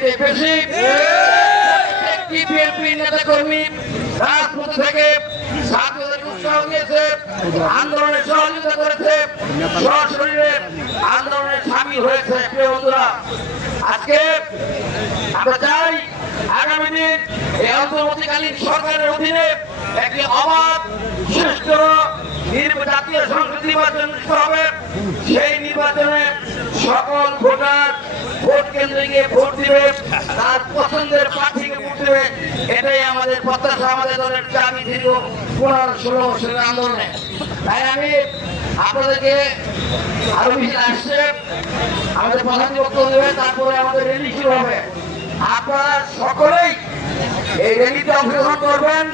চাইতে বেশি বিএনপি নেতা কর্মী রাজপথ থেকে ছাত্রদের উৎসাহ দিয়েছে, আন্দোলনে সহযোগিতা করেছে, সশরীরে আন্দোলনে সামিল হয়েছে। প্রিয় বন্ধুরা, আজকে আমরা চাই আগামী দিন এই অন্তর্বর্তীকালীন সরকারের অধীনে একটি অবাধ সুষ্ঠু জাতীয় সংসদ নির্বাচন হবে। সেই নির্বাচনে সকল ভোটার ভোট কেন্দ্রে গিয়ে ভোট দিবে, তার পছন্দের প্রার্থীকে ভোট দেবে। এটাই আমাদের প্রত্যাশা, আমাদের দলের দাবি দীর্ঘ 15-16 বছরের আন্দোলনে। তাই আমি আপনাদেরকে আরো বেশি আসছে আমাদের প্রধান বক্তব্য দেবে, তারপরে আমাদের র্যালি শুরু হবে। আপনারা সকলেই এই র্যালিতে অংশগ্রহণ করবেন।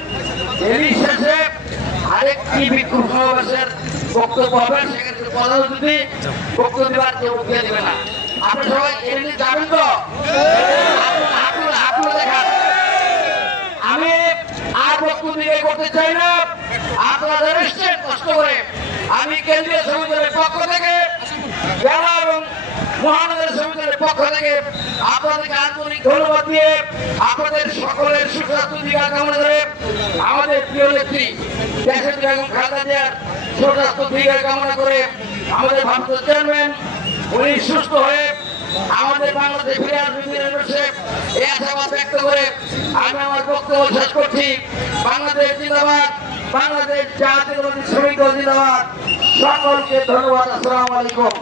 র্যালি শেষে আরেকটি বিক্ষোভ সমাবেশের বক্তব্য হবে, সেক্ষেত্রে প্রধান অতিথি বক্তব্য দেওয়ার কেউ উঠিয়ে দেবে না। আপনারা সবাই র্যালি যাবেন তো? আপনারা দেখান। আমি আর বক্তব্য করতে চাই না, আপনারা এসছেন কষ্ট করে। আমি কেন্দ্রীয় সমিতির পক্ষ থেকে, জেলা এবং মহানগর সমিতির পক্ষ থেকে আপনাদেরকে আন্তরিক ধন্যবাদ দিয়ে আপনাদের সকলের সুস্বাস্থ্য দীর্ঘায়ু কামনা করে, আমাদের প্রিয় নেত্রী দেশের বেগম খালেদা জিয়ার সুস্বাস্থ্য দীর্ঘায়ু কামনা করে, আমাদের ভারপ্রাপ্ত চেয়ারম্যান উনি সুস্থ হয়ে আমাদের বাংলাদেশে ফিরে আসবেন এই আশাবাদ ব্যক্ত করে আমি আমার বক্তব্য শেষ করছি। বাংলাদেশ জিন্দাবাদ, বাংলাদেশ জাতীয়তাবাদী শ্রমিক দল জিন্দাবাদ। সকলকে ধন্যবাদ। আসসালামু আলাইকুম।